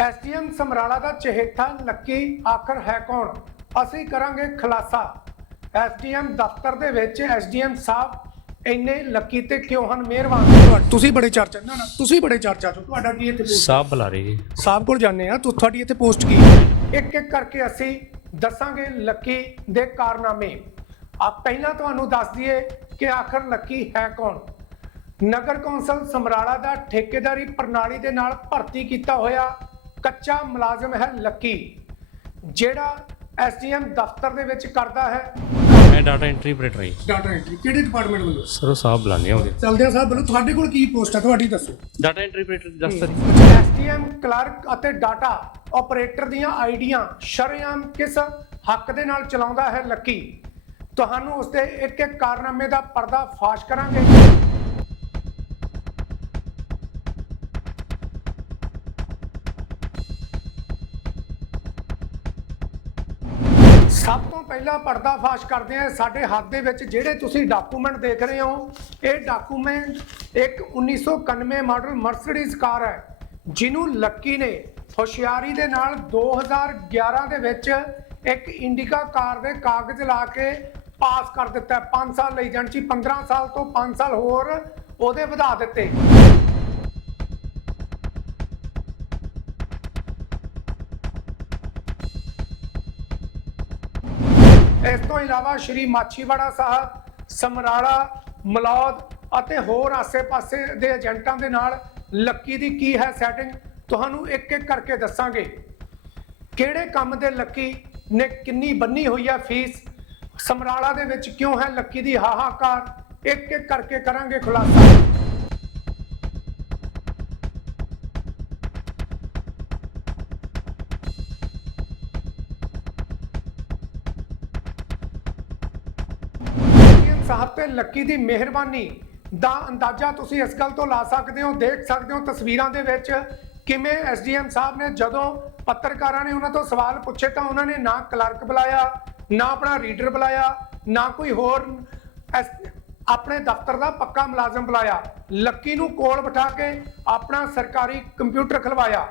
SDM Samrala ਦਾ ਚਹੇਤਾ ਨੱਕੀ ਆਖਰ ਹੈ ਕੌਣ ਅਸੀਂ ਕਰਾਂਗੇ ਖਲਾਸਾ ਐਸਡੀਐਮ ਦਫ਼ਤਰ ਦੇ ਵਿੱਚ ਐਸਡੀਐਮ ਸਾਹਿਬ ਇੰਨੇ ਲੱਕੀ ਤੇ ਕਿਉਂ ਹਨ ਮਿਹਰਬਾਨ ਤੁਸੀਂ ਬੜੇ ਚਰਚਾ ਨਾ ਨਾ ਤੁਸੀਂ ਬੜੇ ਚਰਚਾ ਚੋ ਤੁਹਾਡਾ ਕੀ ਇੱਥੇ ਸਾਹਿਬ ਬੁਲਾ ਰਹੇ ਸਾਹਿਬ ਕੋਲ ਜਾਣੇ ਆ ਤੁਹਾਡੀ ਇੱਥੇ ਪੋਸਟ ਕੀ ਇੱਕ ਇੱਕ ਕਰਕੇ ਅਸੀਂ ਦੱਸਾਂਗੇ ਲੱਕੀ ਦੇ ਕਾਰਨਾਮੇ ਆ ਪਹਿਲਾਂ ਤੁਹਾਨੂੰ ਦੱਸ ਦਈਏ ਕਿ ਆਖਰ ਲੱਕੀ ਹੈ ਕੌਣ ਨਗਰ ਕੌਂਸਲ ਸਮਰਾਲਾ ਦਾ ਠੇਕੇਦਾਰੀ ਪ੍ਰਣਾਲੀ ਦੇ ਨਾਲ ਭਰਤੀ ਕੀਤਾ ਹੋਇਆ ਕੱਚਾ ਮੁਲਾਜ਼ਮ ਹੈ ਲੱਕੀ ਜਿਹੜਾ ਐਸਡੀਐਮ ਦਫ਼ਤਰ ਦੇ ਵਿੱਚ ਕਰਦਾ ਹੈ ਮੈਂ ਡਾਟਾ ਐਂਟਰੀ ਆਪਰੇਟਰ ਹਾਂ ਡਾਟਾ ਐਂਟਰੀ ਕਿਹੜੇ ਡਿਪਾਰਟਮੈਂਟ ਵੱਲੋਂ ਸਰ ਉਹ ਸਾਹਿਬ ਬੁਲਾਉਂਦੇ ਆਉਂਦੇ ਚਲਦੇ ਆ ਸਾਹਿਬ ਬਲੋ ਤੁਹਾਡੇ ਕੋਲ ਕੀ ਪੋਸਟ ਹੈ ਤੁਹਾਡੀ ਦੱਸੋ ਡਾਟਾ ਐਂਟਰੀ ਆਪਰੇਟਰ ਦੱਸ ਸਰ ਐਸਡੀਐਮ ਕਲਰਕ ਅਤੇ ਡਾਟਾ ਆਪਰੇਟਰ ਦੀਆਂ ਆਈਡੀਆਂ ਸ਼ਰਿਆਮ ਕਿਸ ਹੱਕ ਦੇ ਨਾਲ ਚਲਾਉਂਦਾ ਹੈ ਲੱਕੀ ਤੁਹਾਨੂੰ ਉਸ ਦੇ ਇੱਕ ਇੱਕ ਕਾਰਨਾਮੇ ਦਾ ਪਰਦਾ ਫਾਸ਼ ਕਰਾਂਗੇ ਸਭ ਤੋਂ ਪਹਿਲਾਂ ਫਾਸ਼ ਕਰਦੇ ਆ ਸਾਡੇ ਹੱਥ ਦੇ ਵਿੱਚ ਜਿਹੜੇ ਤੁਸੀਂ ਡਾਕੂਮੈਂਟ ਦੇਖ ਰਹੇ ਹੋ ਇਹ ਡਾਕੂਮੈਂਟ ਇੱਕ 1991 ਮਾਡਲ ਮਰਸੀਡੀਜ਼ ਕਾਰ ਹੈ ਜਿਹਨੂੰ ਲੱਕੀ ਨੇ ਹੁਸ਼ਿਆਰੀ ਦੇ ਨਾਲ 2011 ਦੇ ਵਿੱਚ ਇੱਕ ਇੰਡੀਕਾ ਕਾਰ ਦੇ ਕਾਗਜ਼ ਲਾ ਕੇ ਪਾਸ ਕਰ ਦਿੱਤਾ 5 ਸਾਲ ਲਈ ਜਾਣੀ 15 ਸਾਲ ਤੋਂ 5 ਸਾਲ ਹੋਰ ਉਹਦੇ ਵਧਾ ਦਿੱਤੇ ਇਸ ਤੋਂ ਇਲਾਵਾ ਸ਼੍ਰੀ ਮਾਛੀਵਾੜਾ ਸਾਹਿਬ ਸਮਰਾਲਾ ਮਲੌਦ ਅਤੇ ਹੋਰ ਆਸੇ-ਪਾਸੇ ਦੇ ਏਜੰਟਾਂ ਦੇ ਨਾਲ ਲੱਕੀ ਦੀ ਕੀ ਹੈ ਸੈਟਿੰਗ ਤੁਹਾਨੂੰ ਇੱਕ ਇੱਕ ਕਰਕੇ ਦੱਸਾਂਗੇ ਕਿਹੜੇ ਕੰਮ ਦੇ ਲੱਕੀ ਨੇ ਕਿੰਨੀ ਬੰਨੀ ਹੋਈ ਹੈ ਫੀਸ ਸਮਰਾਲਾ ਦੇ ਵਿੱਚ ਕਿਉਂ ਹੈ ਲੱਕੀ ਦੀ ਹਾਹਾਕਾਰ ਇੱਕ ਇੱਕ ਕਰਕੇ ਕਰਾਂਗੇ ਖੁਲਾਸਾ ਸਾਹਿਬ ਤੇ ਲੱਕੀ ਦੀ ਮਿਹਰਬਾਨੀ ਦਾ ਅੰਦਾਜ਼ਾ ਤੁਸੀਂ ਇਸ ਗੱਲ ਤੋਂ ਲਾ ਸਕਦੇ ਹੋ ਦੇਖ ਸਕਦੇ ਹੋ ਤਸਵੀਰਾਂ ਦੇ ਵਿੱਚ ਕਿਵੇਂ ਐਸਡੀਐਮ ਸਾਹਿਬ ਨੇ ਜਦੋਂ ਪੱਤਰਕਾਰਾਂ ਨੇ ਉਹਨਾਂ ਤੋਂ ਸਵਾਲ ਪੁੱਛੇ ਤਾਂ ਉਹਨਾਂ ਨੇ ਨਾ ਕਲਰਕ ਬੁਲਾਇਆ ਨਾ ਆਪਣਾ ਰੀਡਰ ਬੁਲਾਇਆ ਨਾ ਕੋਈ ਹੋਰ ਆਪਣੇ ਦਫ਼ਤਰ ਦਾ ਪੱਕਾ ਮੁਲਾਜ਼ਮ ਬੁਲਾਇਆ ਲੱਕੀ ਨੂੰ ਕੋਲ ਬਿਠਾ ਕੇ ਆਪਣਾ ਸਰਕਾਰੀ ਕੰਪਿਊਟਰ ਖਲਵਾਇਆ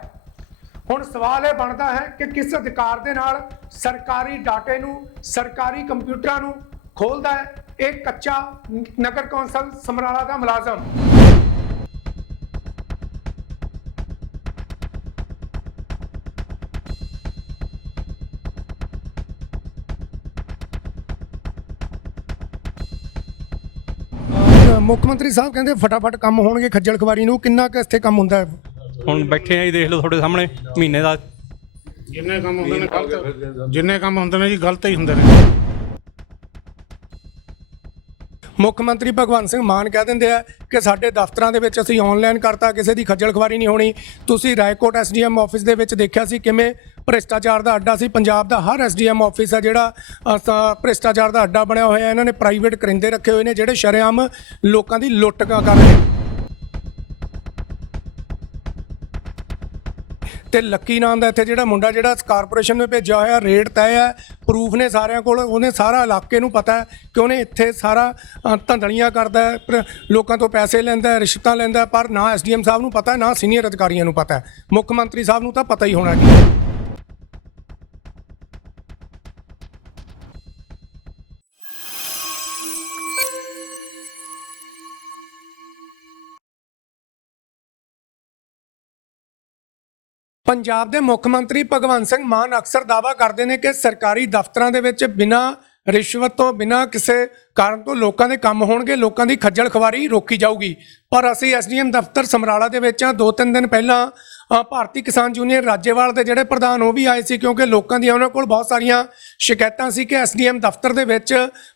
ਹੁਣ ਸਵਾਲ ਇਹ ਬਣਦਾ ਹੈ ਕਿ ਕਿਸ ਅਧਿਕਾਰ ਦੇ ਨਾਲ ਸਰਕਾਰੀ ਡਾਟੇ ਨੂੰ ਸਰਕਾਰੀ ਕੰਪਿਊਟਰਾਂ ਨੂੰ ਖੋਲਦਾ ਹੈ ਇੱਕ ਕੱਚਾ ਨਗਰ ਕੌਂਸਲ ਸਮਰਾਲਾ ਦਾ ਮੁਲਾਜ਼ਮ ਮੁੱਖ ਮੰਤਰੀ ਸਾਹਿਬ ਕਹਿੰਦੇ ਫਟਾਫਟ ਕੰਮ ਹੋਣਗੇ ਖੱਜਲ ਖਵਾਰੀ ਨੂੰ ਕਿੰਨਾ ਕੁ ਇੱਥੇ ਕੰਮ ਹੁੰਦਾ ਹੁਣ ਬੈਠੇ ਆਂ ਜੀ ਦੇਖ ਲਓ ਤੁਹਾਡੇ ਸਾਹਮਣੇ ਮਹੀਨੇ ਦਾ ਜਿੰਨੇ ਕੰਮ ਹੁੰਦੇ ਨੇ ਗਲਤ ਜਿੰਨੇ ਕੰਮ ਹੁੰਦੇ ਨੇ ਜੀ ਗਲਤ ਹੀ ਹੁੰਦੇ ਨੇ ਮੁੱਖ ਮੰਤਰੀ ਭਗਵੰਤ ਸਿੰਘ ਮਾਨ ਕਹਿ ਦਿੰਦੇ ਆ ਕਿ ਸਾਡੇ ਦਫ਼ਤਰਾਂ ਦੇ ਵਿੱਚ ਅਸੀਂ ਆਨਲਾਈਨ ਕਰਤਾ ਕਿਸੇ ਦੀ ਖੱਜਲ ਖਵਾਰੀ ਨਹੀਂ ਹੋਣੀ ਤੁਸੀਂ ਰਾਏਕੋਟ ਐਸਡੀਐਮ ਆਫਿਸ ਦੇ ਵਿੱਚ ਦੇਖਿਆ ਸੀ ਕਿਵੇਂ ਭ੍ਰਿਸ਼ਟਾਚਾਰ ਦਾ ਅੱਡਾ ਸੀ ਪੰਜਾਬ ਦਾ ਹਰ ਐਸਡੀਐਮ ਆਫਿਸ ਆ ਜਿਹੜਾ ਭ੍ਰਿਸ਼ਟਾਚਾਰ ਦਾ ਅੱਡਾ ਬਣਿਆ ਹੋਇਆ ਇਹਨਾਂ ਨੇ ਪ੍ਰਾਈਵੇਟ ਕਰਿੰਦੇ ਰੱਖੇ ਹੋਏ ਨੇ ਜਿਹੜੇ ਸ਼ਰਿਆਮ ਲੋਕਾਂ ਦੀ ਲੁੱਟ ਕਰ ਰਹੇ ਨੇ ਤੇ ਲੱਕੀ ਨਾਮ ਦਾ ਇੱਥੇ ਜਿਹੜਾ ਮੁੰਡਾ ਜਿਹੜਾ ਕਾਰਪੋਰੇਸ਼ਨ ਨੇ ਭੇਜਿਆ ਹੋਇਆ ਰੇਟ ਤੈ ਹੈ ਪ੍ਰੂਫ ਨੇ ਸਾਰਿਆਂ ਕੋਲ ਉਹਨੇ ਸਾਰਾ ਇਲਾਕੇ ਨੂੰ ਪਤਾ ਹੈ ਕਿ ਉਹਨੇ ਇੱਥੇ ਸਾਰਾ ਧੰਦਲੀਆਂ ਕਰਦਾ ਹੈ ਲੋਕਾਂ ਤੋਂ ਪੈਸੇ ਲੈਂਦਾ ਰਿਸ਼ਵਤਾਂ ਲੈਂਦਾ ਪਰ ਨਾ ਐਸਡੀਐਮ ਸਾਹਿਬ ਨੂੰ ਪਤਾ ਨਾ ਸੀਨੀਅਰ ਅਧਿਕਾਰੀਆਂ ਨੂੰ ਪਤਾ ਮੁੱਖ ਮੰਤਰੀ ਸਾਹਿਬ ਨੂੰ ਤਾਂ ਪਤਾ ਹੀ ਹੋਣਾ ਚਾਹੀਦਾ ਪੰਜਾਬ ਦੇ ਮੁੱਖ ਮੰਤਰੀ ਭਗਵੰਤ ਸਿੰਘ ਮਾਨ ਅਕਸਰ ਦਾਵਾ ਕਰਦੇ ਨੇ ਕਿ ਸਰਕਾਰੀ ਦਫ਼ਤਰਾਂ ਦੇ ਵਿੱਚ ਬਿਨਾਂ ਰਿਸ਼ਵਤ ਤੋਂ ਬਿਨਾਂ ਕਿਸੇ ਕਾਰਨ ਤੋਂ ਲੋਕਾਂ ਦੇ ਕੰਮ ਹੋਣਗੇ ਲੋਕਾਂ ਦੀ ਖੱਜਲ ਖਵਾਰੀ ਰੋਕੀ ਜਾਊਗੀ ਪਰ ਅਸੀਂ ਐਸਡੀਐਮ ਦਫ਼ਤਰ ਸਮਰਾਲਾ ਦੇ ਵਿੱਚ ਦੋ ਤਿੰਨ ਦਿਨ ਪਹਿਲਾਂ ਭਾਰਤੀ ਕਿਸਾਨ ਯੂਨੀਅਨ ਰਾਜੇਵਾਲ ਦੇ ਜਿਹੜੇ ਪ੍ਰਧਾਨ ਉਹ ਵੀ ਆਏ ਸੀ ਕਿਉਂਕਿ ਲੋਕਾਂ ਦੀਆਂ ਉਹਨਾਂ ਕੋਲ ਬਹੁਤ ਸਾਰੀਆਂ ਸ਼ਿਕਾਇਤਾਂ ਸੀ ਕਿ ਐਸਡੀਐਮ ਦਫ਼ਤਰ ਦੇ ਵਿੱਚ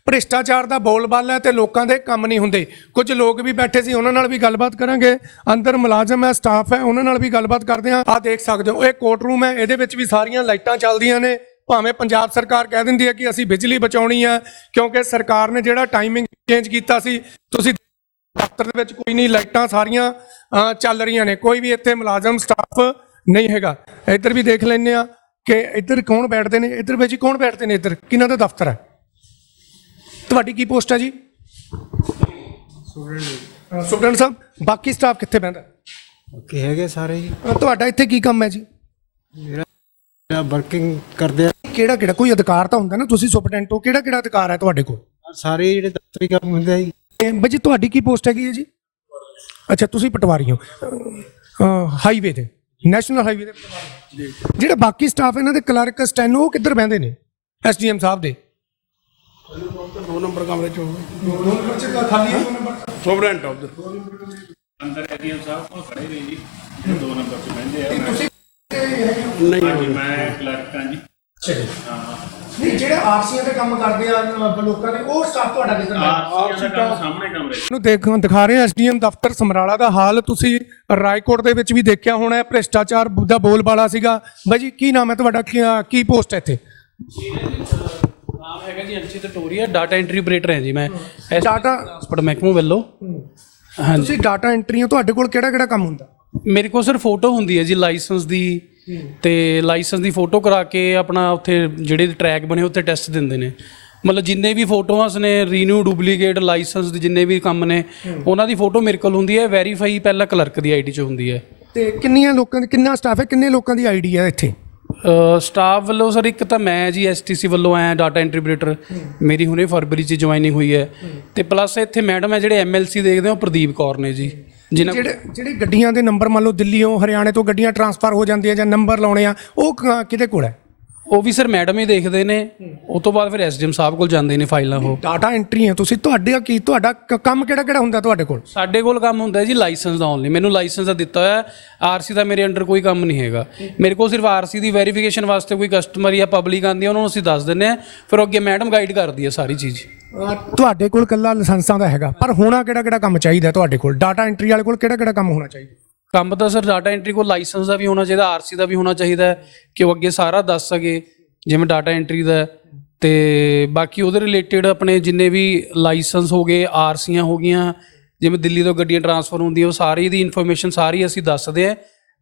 ਭ੍ਰਿਸ਼ਟਾਚਾਰ ਦਾ ਬੋਲਬਾਲਾ ਹੈ ਤੇ ਲੋਕਾਂ ਦੇ ਕੰਮ ਨਹੀਂ ਹੁੰਦੇ ਕੁਝ ਲੋਕ ਵੀ ਬੈਠੇ ਸੀ ਉਹਨਾਂ ਨਾਲ ਵੀ ਗੱਲਬਾਤ ਕਰਾਂਗੇ ਅੰਦਰ ਮੁਲਾਜ਼ਮ ਹੈ ਸਟਾਫ ਹੈ ਉਹਨਾਂ ਨਾਲ ਵੀ ਗੱਲਬਾਤ ਕਰਦੇ ਆ ਆ ਦੇਖ ਸਕਦੇ ਹੋ ਇਹ ਕੋਰਟ ਰੂਮ ਹੈ ਇਹਦੇ ਵਿੱਚ ਵੀ ਸਾਰੀਆਂ ਲਾਈਟਾਂ ਚੱਲਦੀਆਂ ਨੇ ਭਾਵੇਂ ਪੰਜਾਬ ਸਰਕਾਰ ਕਹਿ ਦਿੰਦੀ ਹੈ ਕਿ ਅਸੀਂ ਬਿਜਲੀ ਬਚਾਉਣੀ ਹੈ ਕਿਉਂਕਿ ਸਰਕਾਰ ਨੇ ਜਿਹੜਾ ਟਾਈਮਿੰਗ ਚੇਂਜ ਕੀਤਾ ਸੀ ਤੁਸੀਂ ਦਫ਼ਤਰ ਦੇ ਵਿੱਚ ਕੋਈ ਨਹੀਂ ਲਾਈਟਾਂ ਸਾਰੀਆਂ ਚੱਲ ਰਹੀਆਂ ਨੇ ਕੋਈ ਵੀ ਇੱਥੇ ਮੁਲਾਜ਼ਮ ਸਟਾਫ ਨਹੀਂ ਹੈਗਾ ਇੱਧਰ ਵੀ ਦੇਖ ਲੈਣੇ ਆ ਕਿ ਇੱਧਰ ਕੌਣ ਬੈਠਦੇ ਨੇ ਇੱਧਰ ਵਿੱਚ ਕੌਣ ਬੈਠਦੇ ਨੇ ਇੱਧਰ ਕਿਹਨਾਂ ਦਾ ਦਫ਼ਤਰ ਹੈ ਤੁਹਾਡੀ ਕੀ ਪੋਸਟ ਹੈ ਜੀ ਸੁਪਰਡੈਂਟ ਸਾਹਿਬ ਬਾਕੀ ਸਟਾਫ ਕਿੱਥੇ ਬੈਠਦਾ ਓਕੇ ਹੈਗੇ ਸਾਰੇ ਜੀ ਤੁਹਾਡਾ ਇੱਥੇ ਕੀ ਕੰਮ ਹੈ ਜੀ ਮੇਰਾ ਵਰਕਿੰਗ ਕਰਦੇ ਕਿਹੜਾ ਕਿਹੜਾ ਕੋਈ ਅਧਿਕਾਰ ਤਾਂ ਹੁੰਦਾ ਨਾ ਤੁਸੀਂ ਸੁਪਰਡੈਂਟ ਹੋ ਕਿਹੜਾ ਕਿਹੜਾ ਅਧਿਕਾਰ ਹੈ ਤੁਹਾਡੇ ਕੋਲ ਸਾਰੇ ਜਿਹੜੇ ਦਫ਼ਤਰੀ ਕੰਮ ਹੁੰਦੇ ਆ ਜੀ ਬਜੀ ਜੀ ਤੁਹਾਡੀ ਕੀ ਪੋਸਟ ਹੈਗੀ ਹੈ ਜੀ ਅੱਛਾ ਤੁਸੀਂ ਪਟਵਾਰੀ ਹੋ ਹਾਈਵੇ ਤੇ ਨੈਸ਼ਨਲ ਹਾਈਵੇ ਤੇ ਪਟਵਾਰੀ ਜਿਹੜਾ ਬਾਕੀ ਸਟਾਫ ਇਹਨਾਂ ਦੇ ਕਲਰਕ ਸਟੈਨੋ ਉਹ ਕਿੱਧਰ ਬੈੰਦੇ ਨੇ ਐਸਡੀਐਮ ਸਾਹਿਬ ਦੇ ਦੋ ਨੰਬਰ ਕਮਰੇ ਚ ਹੋਵੇ ਨੰਬਰ ਚ ਖਾਲੀ ਹੈ ਨੰਬਰ ਸੁਪਰਡੈਂਟ ਆਫ ਦਾ ਅੰਦਰ ਐਡੀਐਮ ਸਾਹਿਬ ਕੋਲ ਖੜੇ ਰਹੇ ਜੀ ਦੋ ਨੰਬਰ ਚ ਬੈੰਦੇ ਆ ਤੁਸੀਂ ਨਹੀਂ ਮੈਂ ਕਲਰਕ ਹਾਂ ਜੀ ਨਹੀਂ ਜਿਹੜੇ ਆਰਸੀਆਂ ਦੇ ਕੰਮ ਕਰਦੇ ਆ ਲੋਕਾਂ ਦੇ ਉਹ ਸਟਾਫ ਤੁਹਾਡਾ ਕਿੱਧਰ ਦਾ ਹੈ? ਦਾ ਸਾਹਮਣੇ ਕਮਰੇ ਨੂੰ ਦੇਖ ਦਿਖਾ ਰਹੇ ਹਾਂ ਐਸਡੀਐਮ ਦਫ਼ਤਰ ਸਮਰਾਲਾ ਦਾ ਹਾਲ ਤੁਸੀਂ ਰਾਏਕੋਟ ਦੇ ਵਿੱਚ ਵੀ ਦੇਖਿਆ ਹੋਣਾ ਹੈ ਭ੍ਰਿਸ਼ਟਾਚਾਰ ਦਾ ਬਾਲਾ ਸੀਗਾ ਬਾਈ ਜੀ ਕੀ ਨਾਮ ਹੈ ਤੁਹਾਡਾ ਕੀ- ਕੀ ਪੋਸਟ ਹੈ ਇੱਥੇ ਨਾਮ ਹੈਗਾ ਜੀ Anshit Toria data entry operator ਹਾਂ ਜੀ ਮੈਂ ਡਾਟਾ ਟ੍ਰਾਂਸਪੋਰਟ ਮੈਕਮੋ ਵੱਲੋਂ ਹਾਂਜੀ ਤੁਸੀਂ ਡਾਟਾ ਐਂਟਰੀ ਤੁਹਾਡੇ ਕੋਲ ਕਿਹੜਾ ਕਿਹੜਾ ਕੰਮ ਹੁੰਦਾ ਮੇਰੇ ਕੋਲ ਸਿਰ ਫੋਟੋ ਹੁੰਦੀ ਹੈ ਜੀ ਲਾਇਸੈਂਸ ਦੀ ਤੇ ਲਾਇਸੈਂਸ ਦੀ ਫੋਟੋ ਕਰਾ ਕੇ ਆਪਣਾ ਉੱਥੇ ਜਿਹੜੇ ਟਰੈਕ ਬਣੇ ਉੱਥੇ ਟੈਸਟ ਦਿੰਦੇ ਨੇ ਮਤਲਬ ਜਿੰਨੇ ਵੀ ਫੋਟੋਆਂ ਨੇ ਰੀਨਿਊ ਡੁਪਲੀਕੇਟ ਲਾਇਸੈਂਸ ਦੇ ਜਿੰਨੇ ਵੀ ਕੰਮ ਨੇ ਉਹਨਾਂ ਦੀ ਫੋਟੋ ਮੇਰੇ ਕੋਲ ਹੁੰਦੀ ਹੈ ਵੈਰੀਫਾਈ ਪਹਿਲਾਂ ਕਲਰਕ ਦੀ ਆਈਡੀ 'ਚ ਹੁੰਦੀ ਹੈ ਤੇ ਕਿੰਨੀਆਂ ਲੋਕਾਂ ਦੀ ਕਿੰਨਾ ਸਟਾਫ ਹੈ ਕਿੰਨੇ ਲੋਕਾਂ ਦੀ ਆਈਡੀ ਹੈ ਇੱਥੇ ਸਟਾਫ ਵੱਲੋਂ ਸਰ ਇੱਕ ਤਾਂ ਮੈਂ ਜੀ ਐਸਟੀਸੀ ਵੱਲੋਂ ਆਇਆ ਡਾਟਾ ਇੰਟਰਪ੍ਰੀਟਰ ਮੇਰੀ ਹੁਣੇ ਫਰਵਰੀ 'ਚ ਜੁਆਇਨਿੰਗ ਹੋਈ ਹੈ ਤੇ ਪਲੱਸ ਇੱਥੇ ਮੈਡਮ ਹੈ ਜਿਹੜੇ ਐਮਐਲਸੀ ਦੇਖਦੇ ਹੋ ਪ੍ਰਦੀਪ ਕੌਰ ਨੇ ਜੀ ਜਿਹੜੇ ਜਿਹੜੇ ਗੱਡੀਆਂ ਦੇ ਨੰਬਰ ਮੰਨ ਲਓ ਦਿੱਲੀੋਂ ਹਰਿਆਣੇ ਤੋਂ ਗੱਡੀਆਂ ਟਰਾਂਸਫਰ ਹੋ ਜਾਂਦੀਆਂ ਜਾਂ ਨੰਬਰ ਲਾਉਣੇ ਆ ਉਹ ਕਿਹਦੇ ਕੋਲ ਹੈ ਉਹ ਵੀ ਸਰ ਮੈਡਮ ਹੀ ਦੇਖਦੇ ਨੇ ਉਸ ਤੋਂ ਬਾਅਦ ਫਿਰ ਐਸਡੀਐਮ ਸਾਹਿਬ ਕੋਲ ਜਾਂਦੇ ਨੇ ਫਾਈਲਾਂ ਉਹ ਡਾਟਾ ਐਂਟਰੀ ਹੈ ਤੁਸੀਂ ਤੁਹਾਡੇ ਕੀ ਤੁਹਾਡਾ ਕੰਮ ਕਿਹੜਾ ਕਿਹੜਾ ਹੁੰਦਾ ਤੁਹਾਡੇ ਕੋਲ ਸਾਡੇ ਕੋਲ ਕੰਮ ਹੁੰਦਾ ਜੀ ਲਾਇਸੈਂਸ ਦਾ ਓਨਲੀ ਮੈਨੂੰ ਲਾਇਸੈਂਸ ਦਾ ਦਿੱਤਾ ਹੋਇਆ ਆਰਸੀ ਦਾ ਮੇਰੇ ਅੰਡਰ ਕੋਈ ਕੰਮ ਨਹੀਂ ਹੈਗਾ ਮੇਰੇ ਕੋਲ ਸਿਰਫ ਆਰਸੀ ਦੀ ਵੈਰੀਫਿਕੇਸ਼ਨ ਵਾਸਤੇ ਕੋਈ ਕਸਟਮਰ ਜਾਂ ਪਬਲਿਕ ਆਂਦੀ ਉਹਨਾਂ ਨੂੰ ਅਸੀਂ ਦੱਸ ਦਿੰਨੇ ਆ ਫਿਰ ਅੱਗੇ ਮੈਡਮ ਗਾਈਡ ਕਰਦੀ ਹੈ ਸਾਰੀ ਚੀਜ਼ ਤੁਹਾਡੇ ਕੋਲ ਕੱਲਾ ਲਾਇਸੈਂਸਾਂ ਦਾ ਹੈਗਾ ਪਰ ਹੋਣਾ ਕਿਹੜਾ ਕਿਹੜਾ ਕੰਮ ਚਾਹੀਦਾ ਤੁਹਾਡੇ ਕੋਲ ਡਾਟਾ ਐਂਟਰੀ ਵਾਲੇ ਕੋਲ ਕਿਹੜਾ ਕਿਹੜਾ ਕੰਮ ਹੋਣਾ ਚਾਹੀਦਾ ਕੰਮ ਤਾਂ ਸਰ ਡਾਟਾ ਐਂਟਰੀ ਕੋਲ ਲਾਇਸੈਂਸ ਦਾ ਵੀ ਹੋਣਾ ਚਾਹੀਦਾ ਆਰਸੀ ਦਾ ਵੀ ਹੋਣਾ ਚਾਹੀਦਾ ਕਿ ਉਹ ਅੱਗੇ ਸਾਰਾ ਦੱਸ ਸਕੇ ਜਿਵੇਂ ਡਾਟਾ ਐਂਟਰੀ ਦਾ ਤੇ ਬਾਕੀ ਉਹਦੇ ਰਿਲੇਟਡ ਆਪਣੇ ਜਿੰਨੇ ਵੀ ਲਾਇਸੈਂਸ ਹੋ ਗਏ ਆਰਸੀਆਂ ਹੋ ਗਈਆਂ ਜਿਵੇਂ ਦਿੱਲੀ ਤੋਂ ਗੱਡੀਆਂ ਟਰਾਂਸਫਰ ਹੁੰਦੀਆਂ ਉਹ ਸਾਰੀ ਦੀ ਇਨਫੋਰਮੇਸ਼ਨ ਸਾਰੀ ਅਸੀਂ ਦੱਸਦੇ ਆ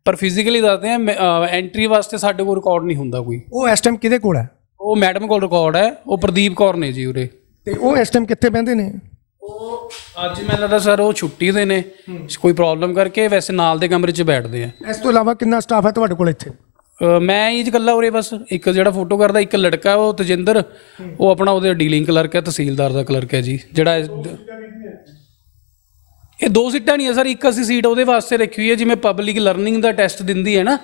ਪਰ ਫਿਜ਼ੀਕਲੀ ਦੱਸਦੇ ਆ ਐਂਟਰੀ ਵਾਸਤੇ ਸਾਡੇ ਕੋਲ ਰਿਕਾਰਡ ਨਹੀਂ ਹੁੰਦਾ ਕੋਈ ਉਹ ਇਸ ਟਾਈਮ ਕਿਹਦੇ ਕੋਲ ਹੈ ਉਹ ਮੈਡਮ ਕੋਲ ਰਿਕਾਰਡ ਹੈ ਉਹ ਪ੍ਰਦੀਪ ਕੌਰ ਨੇ ਜੀ ਉਰੇ ਤੇ ਉਹ ਇਸ ਟਾਈਮ ਕਿੱਥੇ ਬੈੰਦੇ ਨੇ ਉਹ ਅੱਜ ਮੈਂ ਲੱਗਦਾ ਸਰ ਉਹ ਛੁੱਟੀ ਦੇ ਨੇ ਕੋਈ ਪ੍ਰੋਬਲਮ ਕਰਕੇ ਵੈਸੇ ਨਾਲ ਦੇ ਕਮਰੇ 'ਚ ਬੈਠਦੇ ਆ ਇਸ ਤੋਂ ਇਲਾਵਾ ਕਿੰਨਾ ਸਟਾਫ ਹੈ ਤੁਹਾਡੇ ਕੋਲ ਇੱਥੇ ਮੈਂ ਇਹ ਇਕੱਲਾ ਉਰੇ ਬਸ ਇੱਕ ਜਿਹੜਾ ਫੋਟੋ ਕਰਦਾ ਇੱਕ ਲੜਕਾ ਉਹ ਤਜਿੰਦਰ ਉਹ ਆਪਣਾ ਉਹਦੇ ਡੀਲਿੰਗ ਕਲਰਕ ਹੈ ਤਹਿਸੀਲਦਾਰ ਦਾ ਕਲਰਕ ਹੈ ਜੀ ਜਿਹੜਾ ਇਹ ਦੋ ਸੀਟਾਂ ਨਹੀਂ ਆ ਸਰ ਇੱਕ ਅਸੀਂ ਸੀਟ ਉਹਦੇ ਵਾਸਤੇ ਰੱਖੀ ਹੋਈ ਹੈ ਜਿਵੇਂ ਪਬਲਿਕ ਲਰਨਿੰਗ ਦਾ ਟੈਸਟ ਦਿੰਦੀ ਹੈ ਨਾ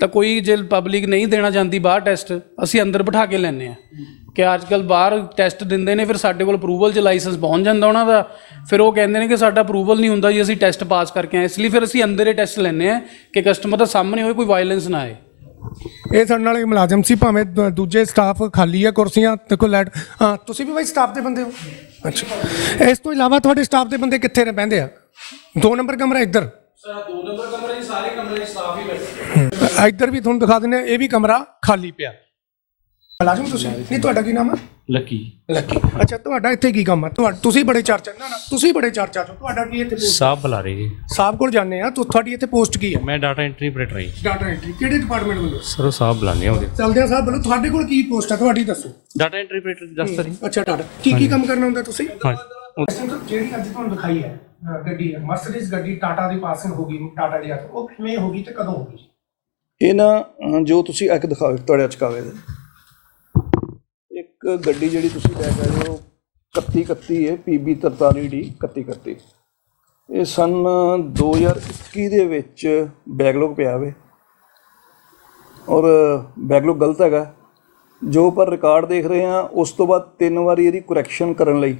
ਤਾਂ ਕੋਈ ਜੇ ਪਬਲਿਕ ਨਹੀਂ ਦੇਣਾ ਜਾਂਦੀ ਬਾਹਰ ਟੈਸਟ ਅਸੀਂ ਅੰਦਰ ਬਿਠਾ ਕੇ ਲੈਣੇ ਆ ਕਿ ਕੱਲ ਬਾਹਰ ਟੈਸਟ ਦਿੰਦੇ ਨੇ ਫਿਰ ਸਾਡੇ ਕੋਲ ਅਪਰੂਵਲ 'ਚ ਲਾਇਸੈਂਸ ਪਹੁੰਚ ਜਾਂਦਾ ਉਹਨਾਂ ਦਾ ਫਿਰ ਉਹ ਕਹਿੰਦੇ ਨੇ ਕਿ ਸਾਡਾ ਅਪਰੂਵਲ ਨਹੀਂ ਹੁੰਦਾ ਜੀ ਅਸੀਂ ਟੈਸਟ ਪਾਸ ਕਰਕੇ ਆਏ ਇਸ ਲਈ ਫਿਰ ਅਸੀਂ ਅੰਦਰ ਹੀ ਟੈਸਟ ਲੈਨੇ ਆ ਕਿ ਕਸਟਮਰ ਦਾ ਸਾਹਮਣੇ ਹੋਏ ਕੋਈ ਵਾਇਲੈਂਸ ਨਾ ਆਏ ਇਹ ਸਾਡੇ ਨਾਲ ਇੱਕ ਮੁਲਾਜ਼ਮ ਸੀ ਭਾਵੇਂ ਦੂਜੇ ਸਟਾਫ ਖਾਲੀ ਆ ਕੁਰਸੀਆਂ ਤੇ ਕੋਈ ਲੈਟ ਹਾਂ ਤੁਸੀਂ ਵੀ ਬਾਈ ਸਟਾਫ ਦੇ ਬੰਦੇ ਹੋ ਅੱਛਾ ਇਸ ਤੋਂ ਇਲਾਵਾ ਤੁਹਾਡੇ ਸਟਾਫ ਦੇ ਬੰਦੇ ਕਿੱਥੇ ਨੇ ਬੰਦੇ ਆ ਦੋ ਨੰਬਰ ਕਮਰਾ ਇੱਧਰ ਸਰ ਦੋ ਨੰਬਰ ਕਮਰੇ ਸਾਰੇ ਕਮਰੇ ਸਟਾਫ ਹੀ ਬੈਠੇ ਇੱਧਰ ਵੀ ਤੁਹਾਨੂੰ ਦਿਖਾ ਦਿੰਦੇ ਆ ਇਹ ਵੀ ਕਮਰਾ ਖਾਲੀ ਪਿਆ ਮਲਾਜ਼ਮ ਤੁਸੀਂ ਨਹੀਂ ਤੁਹਾਡਾ ਕੀ ਨਾਮ ਹੈ ਲੱਕੀ ਲੱਕੀ ਅੱਛਾ ਤੁਹਾਡਾ ਇੱਥੇ ਕੀ ਕੰਮ ਹੈ ਤੁਸੀਂ ਬੜੇ ਚਰਚਾ ਨਾ ਨਾ ਤੁਸੀਂ ਬੜੇ ਚਰਚਾ ਚੋ ਤੁਹਾਡਾ ਕੀ ਇੱਥੇ ਪੋਸਟ ਸਾਹਿਬ ਬੁਲਾ ਰਹੇ ਜੀ। ਸਾਹਿਬ ਕੋਲ ਜਾਣੇ ਆ ਤੁਹਾਡੀ ਇੱਥੇ ਪੋਸਟ ਕੀ ਹੈ ਮੈਂ ਡਾਟਾ ਐਂਟਰੀ ਆਪਰੇਟਰ ਹਾਂ ਡਾਟਾ ਐਂਟਰੀ ਕਿਹੜੇ ਡਿਪਾਰਟਮੈਂਟ ਵੱਲੋਂ ਸਰ ਉਹ ਸਾਹਿਬ ਬੁਲਾਣੇ ਆਉਂਦੇ ਚਲਦੇ ਆ ਸਾਹਿਬ ਬਲੋ ਤੁਹਾਡੇ ਕੋਲ ਕੀ ਪੋਸਟ ਹੈ ਤੁਹਾਡੀ ਦੱਸੋ ਡਾਟਾ ਐਂਟਰੀ ਆਪਰੇਟਰ ਦੱਸ ਤਰੀ ਅੱਛਾ ਡਾਟਾ ਕੀ ਕੀ ਕੰਮ ਕਰਨਾ ਹੁੰਦਾ ਤੁਸੀਂ ਹਾਂ ਜਿਹੜੀ ਅੱਜ ਤੁਹਾਨੂੰ ਦਿਖਾਈ ਹੈ ਗੱਡੀ ਹੈ ਮਰਸੀਡੀਜ਼ ਗੱਡੀ ਟਾਟਾ ਦੀ ਪਾਸਿੰਗ ਗਈ ਟਾਟਾ ਦੀ ਆ ਉਹ ਕਿਵੇਂ ਹੋ ਗਈ ਤੇ ਕਦੋਂ ਹੋ ਇਹ ਨਾ ਜੋ ਤੁਸੀਂ ਇੱਕ ਦਿਖਾਓ ਤੁਹਾਡੇ ਅਚਕਾਵੇ ਦੇ ਗੱਡੀ ਜਿਹੜੀ ਤੁਸੀਂ ਲੈ ਕੇ ਆਏ ਹੋ 31 31 ਹੈ PB 43D 31 31 ਇਹ ਸਨ 2021 ਦੇ ਵਿੱਚ ਬੈਕਲੌਗ ਪਿਆ ਹੋਵੇ ਔਰ ਬੈਕਲੌਗ ਗਲਤ ਹੈਗਾ ਜੋ ਪਰ ਰਿਕਾਰਡ ਦੇਖ ਰਹੇ ਆ ਉਸ ਤੋਂ ਬਾਅਦ ਤਿੰਨ ਵਾਰੀ ਇਹਦੀ ਕਰੈਕਸ਼ਨ ਕਰਨ ਲਈ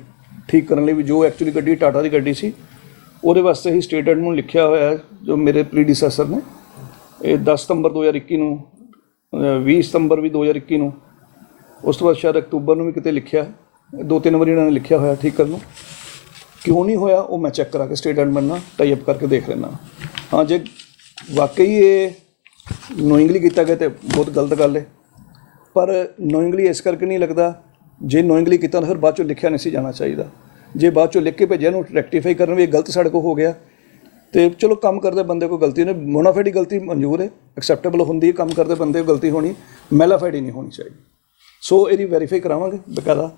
ਠੀਕ ਕਰਨ ਲਈ ਵੀ ਜੋ ਐਕਚੁਅਲੀ ਗੱਡੀ ਟਾਟਾ ਦੀ ਗੱਡੀ ਸੀ ਉਹਦੇ ਵਾਸਤੇ ਹੀ ਸਟੇਟਮੈਂਟ ਨੂੰ ਲਿਖਿਆ ਹੋਇਆ ਜੋ ਮੇਰੇ ਪ੍ਰੀਡੀਸੈਸਰ ਨੇ ਇਹ 10 ਸਤੰਬਰ 2021 ਨੂੰ 20 ਸਤੰਬਰ ਵੀ 2021 ਨੂੰ ਉਸ ਤੋਂ ਬਾਅਦ ਸ਼ਾਇਦ ਅਕਤੂਬਰ ਨੂੰ ਵੀ ਕਿਤੇ ਲਿਖਿਆ ਦੋ ਤਿੰਨ ਵਾਰੀ ਇਹਨਾਂ ਨੇ ਲਿਖਿਆ ਹੋਇਆ ਠੀਕ ਕਰਨ ਨੂੰ ਕਿਉਂ ਨਹੀਂ ਹੋਇਆ ਉਹ ਮੈਂ ਚੈੱਕ ਕਰਾ ਕੇ ਸਟੇਟਮੈਂਟ ਬਣਾ ਟਾਈ ਅਪ ਕਰਕੇ ਦੇਖ ਲੈਣਾ ਹਾਂ ਜੇ ਵਾਕਈ ਇਹ ਨੋਇੰਗਲੀ ਕੀਤਾ ਗਿਆ ਤੇ ਬਹੁਤ ਗਲਤ ਗੱਲ ਹੈ ਪਰ ਨੋਇੰਗਲੀ ਇਸ ਕਰਕੇ ਨਹੀਂ ਲੱਗਦਾ ਜੇ ਨੋਇੰਗਲੀ ਕੀਤਾ ਤਾਂ ਫਿਰ ਬਾਅਦ ਚੋਂ ਲਿਖਿਆ ਨਹੀਂ ਸੀ ਜਾਣਾ ਚਾਹੀਦਾ ਜੇ ਬਾਅਦ ਚੋਂ ਲਿਖ ਕੇ ਭੇਜਿਆ ਨੂੰ ਰੈਕਟੀਫਾਈ ਕਰਨ ਵੀ ਗਲਤ ਸਾਡੇ ਕੋ ਹੋ ਗਿਆ ਤੇ ਚਲੋ ਕੰਮ ਕਰਦੇ ਬੰਦੇ ਕੋ ਗਲਤੀ ਨੇ ਮੋਨਾਫੈਡੀ ਗਲਤੀ ਮਨਜ਼ੂਰ ਹੈ ਐਕਸੈਪਟੇਬਲ ਹੁੰਦੀ ਹੈ ਕੰਮ ਕਰਦੇ ਬੰਦੇ ਕੋ ਗਲਤੀ ਹੋਣੀ ਮੈਲਾਫਾਈਡ ਨਹੀਂ ਹੋਣੀ ਚਾਹੀਦੀ ਸੋ ਇਹਦੀ ਵੈਰੀਫਾਈ ਕਰਾਵਾਂਗੇ ਬਕਾਇਦਾ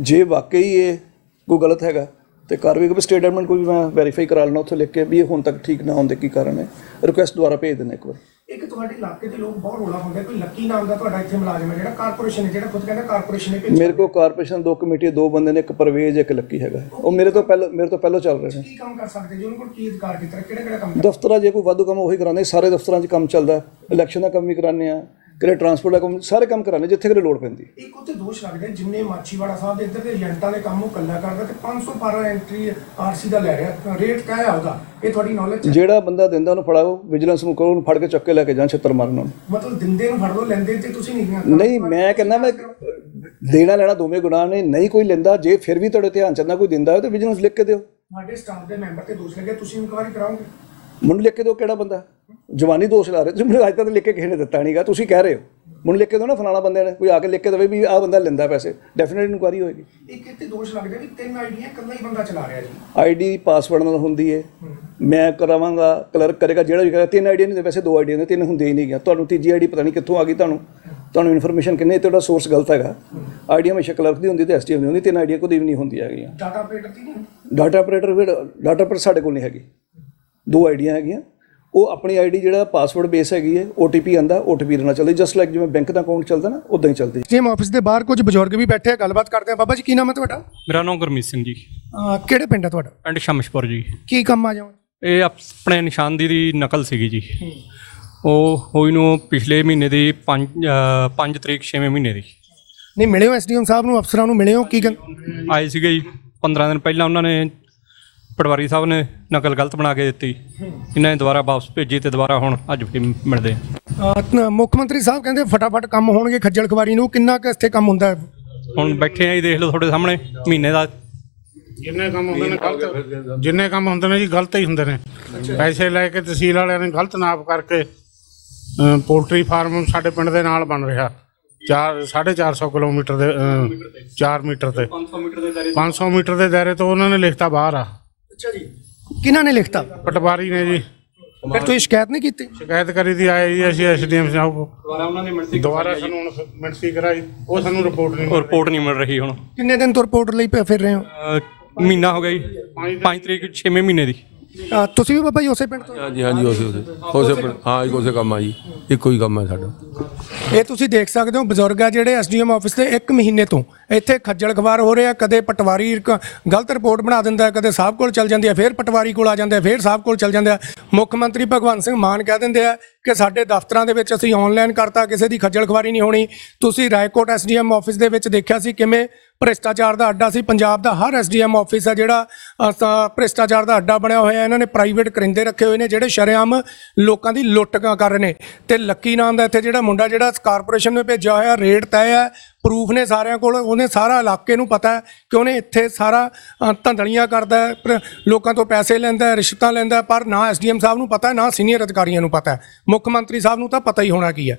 ਜੇ ਵਾਕਈ ਇਹ ਕੋਈ ਗਲਤ ਹੈਗਾ ਤੇ ਕਾਰਵਾਈ ਕੋਈ ਸਟੇਟਮੈਂਟ ਕੋਈ ਮੈਂ ਵੈਰੀਫਾਈ ਕਰਾ ਲੈਣਾ ਉੱਥੇ ਲਿਖ ਕੇ ਵੀ ਇਹ ਹੁਣ ਤੱਕ ਠੀਕ ਨਾ ਹੋਣ ਦੇ ਕੀ ਕਾਰਨ ਹੈ ਰਿਕੁਐਸਟ ਦੁਆਰਾ ਭੇਜ ਦੇਣਾ ਇੱਕ ਵਾਰ ਇੱਕ ਤੁਹਾਡੇ ਇਲਾਕੇ ਦੇ ਲੋਕ ਬਹੁਤ ਰੋਲਾ ਪਾਉਂਦੇ ਕੋਈ ਲੱਕੀ ਨਾਮ ਦਾ ਤੁਹਾਡਾ ਇੱਥੇ ਮੁਲਾਜ਼ਮ ਹੈ ਜਿਹੜਾ ਕਾਰਪੋਰੇਸ਼ਨ ਹੈ ਜਿਹੜਾ ਖੁਦ ਕਹਿੰਦਾ ਕਾਰਪੋਰੇਸ਼ਨ ਹੈ ਮੇਰੇ ਕੋਲ ਕਾਰਪੋਰੇਸ਼ਨ ਦੋ ਕਮੇਟੀ ਦੋ ਬੰਦੇ ਨੇ ਇੱਕ ਪਰਵੇਜ ਇੱਕ ਲੱਕੀ ਹੈਗਾ ਉਹ ਮੇਰੇ ਤੋਂ ਪਹਿਲਾਂ ਮੇਰੇ ਤੋਂ ਪਹਿਲਾਂ ਚੱਲ ਰਹੇ ਨੇ ਕੀ ਕੰਮ ਕਰ ਸਕਦੇ ਜੀ ਉਹਨਾਂ ਕੋਲ ਕੀ ਅਧਿਕਾਰ ਕਿਤਰਾ ਕਿਹੜੇ ਕਿਹੜੇ ਕੰਮ ਦਫ਼ਤਰਾਂ ਜੇ ਕੋਈ ਵਾਧੂ ਕੰਮ ਉਹੀ ਕਰਾਉਂਦੇ ਸਾਰੇ ਦਫ਼ਤਰਾਂ 'ਚ ਕੰਮ ਚੱਲਦਾ ਇਲੈਕਸ਼ਨ ਦਾ ਕੰਮ ਵੀ ਕਰਾਉਂਦੇ ਆ ਕਿਹੜੇ ਟਰਾਂਸਪੋਰਟ ਦਾ ਕੰਮ ਸਾਰੇ ਕੰਮ ਕਰਾਣੇ ਜਿੱਥੇ ਕਿਹੜੇ ਲੋੜ ਪੈਂਦੀ ਹੈ ਇੱਕ ਉੱਤੇ ਦੋਸ਼ ਲੱਗਦੇ ਜਿੰਨੇ ਮਾਛੀਵਾੜਾ ਸਾਹਿਬ ਦੇ ਇੱਧਰ ਦੇ ਏਜੰਟਾਂ ਦੇ ਕੰਮ ਉਹ ਕੱਲਾ ਕਰਦਾ ਤੇ 512 ਐਂਟਰੀ ਆਰਸੀ ਦਾ ਲੈ ਰਿਹਾ ਰੇਟ ਕਾਇਆ ਆਉਦਾ ਇਹ ਤੁਹਾਡੀ ਨੌਲੇਜ ਜਿਹੜਾ ਬੰਦਾ ਦਿੰਦਾ ਉਹਨੂੰ ਫੜਾਓ ਵਿਜੀਲੈਂਸ ਨੂੰ ਕਹੋ ਉਹਨੂੰ ਫੜ ਕੇ ਚੱਕ ਕੇ ਲੈ ਕੇ ਜਾਂ ਛੱਤਰ ਮਾਰਨ ਨੂੰ ਮਤਲਬ ਦਿੰਦੇ ਨੂੰ ਫੜ ਲਓ ਲੈਂਦੇ ਤੇ ਤੁਸੀਂ ਨਹੀਂ ਨਹੀਂ ਮੈਂ ਕਹਿੰਦਾ ਮੈਂ ਦੇਣਾ ਲੈਣਾ ਦੋਵੇਂ ਗੁਨਾਹ ਨੇ ਨਹੀਂ ਕੋਈ ਲੈਂਦਾ ਜੇ ਫਿਰ ਵੀ ਤੁਹਾਡੇ ਧਿਆਨ ਚੰਦਾ ਕੋਈ ਦਿੰਦਾ ਹੋਵੇ ਤਾਂ ਵਿਜੀਲੈਂਸ ਲਿਖ ਕੇ ਦਿਓ ਸਾਡੇ ਸਟਾਫ ਦੇ ਮੈਂਬਰ ਤੇ ਦੋਸ਼ ਲੱਗੇ ਤੁਸੀਂ ਇਨਕੁਆਇਰੀ ਕਰਾਓਗੇ ਮੈਨੂੰ ਲਿਖ ਕੇ ਦਿਓ ਕਿਹੜਾ ਬੰਦਾ ਜਵਾਨੀ ਦੋਸ਼ ਲਾ ਰਹੇ ਤੁਸੀਂ ਮੈਨੂੰ ਅੱਜ ਤੱਕ ਲਿਖ ਕੇ ਕਿਸੇ ਨੇ ਦਿੱਤਾ ਨਹੀਂਗਾ ਤੁਸੀਂ ਕਹਿ ਰਹੇ ਹੋ ਮੈਨੂੰ ਲਿਖ ਕੇ ਦੋ ਨਾ ਫਲਾਣਾ ਬੰਦੇ ਨੇ ਕੋਈ ਆ ਕੇ ਲਿਖ ਕੇ ਦਵੇ ਵੀ ਆਹ ਬੰਦਾ ਲੈਂਦਾ ਪੈਸੇ ਡੈਫੀਨਿਟ ਇਨਕੁਆਰੀ ਹੋਏਗੀ ਇੱਕ ਇੱਥੇ ਦੋਸ਼ ਲੱਗਦਾ ਵੀ ਤਿੰਨ ਆਈਡੀਆਂ ਇਕੱਲਾ ਹੀ ਬੰਦਾ ਚਲਾ ਰਿਹਾ ਜੀ ਆਈਡੀ ਪਾਸਵਰਡ ਨਾਲ ਹੁੰਦੀ ਹੈ ਮੈਂ ਕਰਾਵਾਂਗਾ ਕਲਰਕ ਕਰੇਗਾ ਜਿਹੜਾ ਵੀ ਕਰੇ ਤਿੰਨ ਆਈਡੀਆਂ ਨਹੀਂ ਵੈਸੇ ਦੋ ਆਈਡੀਆਂ ਨੇ ਤਿੰਨ ਹੁੰਦੇ ਹੀ ਨਹੀਂ ਗਿਆ ਤੁਹਾਨੂੰ ਤੀਜੀ ਆਈਡੀ ਪਤਾ ਨਹੀਂ ਕਿੱਥੋਂ ਆ ਗਈ ਤੁਹਾਨੂੰ ਤੁਹਾਨੂੰ ਇਨਫੋਰਮੇਸ਼ਨ ਕਿੰਨੇ ਤੁਹਾਡਾ ਸੋਰਸ ਗਲਤ ਹੈਗਾ ਆਈਡੀਆ ਮੇਸ਼ਾ ਕਲਰਕ ਦੀ ਹੁੰਦੀ ਤੇ ਐਸਟੀਐਮ ਦੀ ਹੁੰਦੀ ਤਿੰਨ ਆਈਡੀਆ ਕੋਈ ਵੀ ਨਹੀਂ ਹੁੰਦੀ ਹੈਗੀ ਡਾਟਾ ਆਪਰੇਟਰ ਦੀ ਨਹੀਂ ਡਾਟਾ ਆਪਰੇਟਰ ਫਿਰ ਡਾਟਾ ਪਰ ਸਾਡੇ ਕੋਲ ਨਹੀਂ ਹੈਗੀ ਦੋ ਆਈਡੀਆਂ ਹੈਗੀਆਂ ਉਹ ਆਪਣੀ ਆਈਡੀ ਜਿਹੜਾ ਪਾਸਵਰਡ ਬੇਸ ਹੈਗੀ ਹੈ OTP ਆਂਦਾ OTP ਦੇ ਚਾਹੀਦਾ ਜਸਟ ਲਾਈਕ ਜਿਵੇਂ ਬੈਂਕ ਦਾ ਅਕਾਊਂਟ ਚੱਲਦਾ ਨਾ ਉਦਾਂ ਹੀ ਚੱਲਦੀ ਸੇਮ ਆਫਿਸ ਦੇ ਬਾਹਰ ਕੁਝ ਬਜ਼ੁਰਗ ਵੀ ਬੈਠੇ ਆ ਗੱਲਬਾਤ ਕਰਦੇ ਆ ਬਾਬਾ ਜੀ ਕੀ ਨਾਮ ਹੈ ਤੁਹਾਡਾ ਮੇਰਾ ਨਾਮ ਗੁਰਮੀਤ ਸਿੰਘ ਜੀ ਅਹ ਕਿਹੜੇ ਪਿੰਡ ਆ ਤੁਹਾਡਾ ਪਿੰਡ ਸ਼ਮਸ਼ਪੁਰ ਜੀ ਕੀ ਕੰਮ ਆ ਜਾਓ ਇਹ ਆਪਣੇ ਨਿਸ਼ਾਨਦੀ ਦੀ ਨਕਲ ਸੀਗੀ ਜੀ ਉਹ ਹੋਈ ਨੂੰ ਪਿਛਲੇ ਮਹੀਨੇ ਦੀ 5 5 ਤਰੀਕ 6ਵੇਂ ਮਹੀਨੇ ਦੀ ਨਹੀਂ ਮਿਲੇ ਹੋ ਐਸਡੀਐਮ ਸਾਹਿਬ ਨੂੰ ਅਫਸਰਾਂ ਨੂੰ ਮਿਲੇ ਹੋ ਕੀ ਗੱਲ ਆਏ ਸੀਗੇ ਜੀ 15 ਦਿਨ ਪਹਿਲਾਂ ਉਹਨਾਂ ਨੇ ਪਟਵਾਰੀ ਸਾਹਿਬ ਨੇ ਨਕਲ ਗਲਤ ਬਣਾ ਕੇ ਦਿੱਤੀ ਇਹਨਾਂ ਨੇ ਦੁਬਾਰਾ ਵਾਪਸ ਭੇਜੀ ਤੇ ਦੁਬਾਰਾ ਹੁਣ ਅੱਜ ਵੀ ਮਿਲਦੇ ਆ ਮੁੱਖ ਮੰਤਰੀ ਸਾਹਿਬ ਕਹਿੰਦੇ ਫਟਾਫਟ ਕੰਮ ਹੋਣਗੇ ਖੱਜਲ ਖਵਾਰੀ ਨੂੰ ਕਿੰਨਾ ਕੁ ਇੱਥੇ ਕੰਮ ਹੁੰਦਾ ਹੁਣ ਬੈਠੇ ਆ ਜੀ ਦੇਖ ਲਓ ਤੁਹਾਡੇ ਸਾਹਮਣੇ ਮਹੀਨੇ ਦਾ ਜਿੰਨੇ ਕੰਮ ਹੁੰਦੇ ਨੇ ਗਲਤ ਜਿੰਨੇ ਕੰਮ ਹੁੰਦੇ ਨੇ ਜੀ ਗਲਤ ਹੀ ਹੁੰਦੇ ਨੇ ਪੈਸੇ ਲੈ ਕੇ ਤਹਿਸੀਲ ਵਾਲਿਆਂ ਨੇ ਗਲਤ ਨਾਪ ਕਰਕੇ ਪੋਲਟਰੀ ਫਾਰਮ ਸਾਡੇ ਪਿੰਡ ਦੇ ਨਾਲ ਬਣ ਰਿਹਾ 4 450 ਕਿਲੋਮੀਟਰ ਦੇ 4 ਮੀਟਰ ਤੇ 500 ਮੀਟਰ ਦੇ ਦਾਇਰੇ 500 ਮੀਟਰ ਦੇ ਦਾਇਰੇ ਤੋਂ ਉਹਨਾਂ ਨੇ ਲਿਖਤਾ ਬਾਹਰ ਆ ਅੱਛਾ ਜੀ ਕਿਹਨਾਂ ਨੇ ਲਿਖਤਾ ਪਟਵਾਰੀ ਨੇ ਜੀ ਫਿਰ ਤੁਸੀਂ ਸ਼ਿਕਾਇਤ ਨਹੀਂ ਕੀਤੀ ਸ਼ਿਕਾਇਤ ਕਰੀ ਦੀ ਆਏ ਜੀ ਅਸੀਂ ਐਸਡੀਐਮ ਸਾਹਿਬ ਕੋ ਦੁਬਾਰਾ ਸਾਨੂੰ ਨੇ ਮਿੰਟਸੀ ਕਰਾਈ ਉਹ ਸਾਨੂੰ ਰਿਪੋਰਟ ਨਹੀਂ ਮਿਲ ਰਿਪੋਰਟ ਨਹੀਂ ਮਿਲ ਰਹੀ ਹੁਣ ਕਿੰਨੇ ਦਿਨ ਤੋਂ ਰਿਪੋਰਟ ਲਈ ਫਿਰ ਰਹੇ ਹੋ ਮਹੀਨਾ ਹੋ ਗਿਆ ਜੀ 5 ਤਰੀਕ 6ਵੇਂ ਮਹੀਨੇ ਦੀ ਤੁਸੀਂ ਵੀ ਬਾਬਾ ਜੀ ਉਸੇ ਪਿੰਡ ਤੋਂ ਹਾਂਜੀ ਹਾਂਜੀ ਉਸੇ ਉਸੇ ਉਸੇ ਪਿੰਡ- ਹਾਂ ਇੱਕ ਉਸੇ ਕੰਮ ਆ ਜੀ ਇੱਕੋ ਹੀ ਕੰਮ ਹੈ ਸਾਡਾ ਇਹ ਤੁਸੀਂ ਦੇਖ ਸਕਦੇ ਹੋ ਬਜ਼ੁਰਗ ਆ ਜਿਹੜੇ ਐਸਡੀਐਮ ਆਫਿਸ ਤੇ 1 ਮਹੀਨੇ ਤੋਂ ਇੱਥੇ ਖੱਜਲ ਖਵਾਰ ਹੋ ਰਿਹਾ ਕਦੇ ਪਟਵਾਰੀ ਗਲਤ ਰਿਪੋਰਟ ਬਣਾ ਦਿੰਦਾ ਕਦੇ ਸਾਹਿਬ ਕੋਲ ਚਲ ਜਾਂਦੀ ਹੈ ਫਿਰ ਪਟਵਾਰੀ ਕੋਲ ਆ ਜਾਂਦਾ ਫੇਰ ਫਿਰ ਸਾਹਿਬ ਕੋਲ ਚਲ ਜਾਂਦਾ ਮੁੱਖ ਮੰਤਰੀ ਭਗਵੰਤ ਸਿੰਘ ਮਾਨ ਕਹਿ ਦਿੰਦੇ ਆ ਕਿ ਸਾਡੇ ਦਫ਼ਤਰਾਂ ਦੇ ਵਿੱਚ ਅਸੀਂ ਆਨਲਾਈਨ ਕਰਤਾ ਕਿਸੇ ਦੀ ਖੱਜਲ ਖਵਾਰੀ ਨਹੀਂ ਹੋਣੀ ਤੁਸੀਂ ਰਾਏਕੋਟ ਐਸਡੀਐਮ ਆਫਿਸ ਦੇ ਵਿੱਚ ਦੇਖਿਆ ਸੀ ਕਿਵੇਂ ਭ੍ਰਿਸ਼ਟਾਚਾਰ ਦਾ ਅੱਡਾ ਸੀ ਪੰਜਾਬ ਦਾ ਹਰ ਐਸਡੀਐਮ ਆਫਿਸ ਆ ਜਿਹੜਾ ਭ੍ਰਿਸ਼ਟਾਚਾਰ ਦਾ ਅੱਡਾ ਬਣਿਆ ਹੋਇਆ ਇਹਨਾਂ ਨੇ ਪ੍ਰਾਈਵੇਟ ਕਰਿੰਦੇ ਰੱਖੇ ਹੋਏ ਨੇ ਜਿਹੜੇ ਸ਼ਰਿਆਮ ਲੋਕਾਂ ਦੀ ਲੁੱਟ ਕਰ ਰਹੇ ਨੇ ਤੇ ਲੱਕੀ ਨਾਮ ਦਾ ਇੱਥੇ ਜਿਹੜਾ ਮੁੰਡਾ ਜਿਹੜਾ ਕਾਰਪੋਰੇਸ਼ਨ ਨੇ ਭੇਜਿਆ ਹੋਇਆ ਰੇਟ ਤੈ ਹੈ ਪ੍ਰੂਫ ਨੇ ਸਾਰਿਆਂ ਕੋਲ ਉਹਨੇ ਸਾਰਾ ਇਲਾਕੇ ਨੂੰ ਪਤਾ ਹੈ ਕਿ ਉਹਨੇ ਇੱਥੇ ਸਾਰਾ ਧੰਦਲੀਆਂ ਕਰਦਾ ਹੈ ਲੋਕਾਂ ਤੋਂ ਪੈਸੇ ਲੈਂਦਾ ਹੈ ਰਿਸ਼ਵਤਾਂ ਲੈਂਦਾ ਪਰ ਨਾ ਐਸਡੀਐਮ ਸਾਹਿਬ ਨੂੰ ਪਤਾ ਨਾ ਸੀਨੀਅਰ ਅਧਿਕਾਰੀਆਂ ਨੂੰ ਪਤਾ ਮੁੱਖ ਮੰਤਰੀ ਸਾਹਿਬ ਨੂੰ ਤਾਂ ਪਤਾ ਹੀ ਹੋਣਾ ਕੀ ਹੈ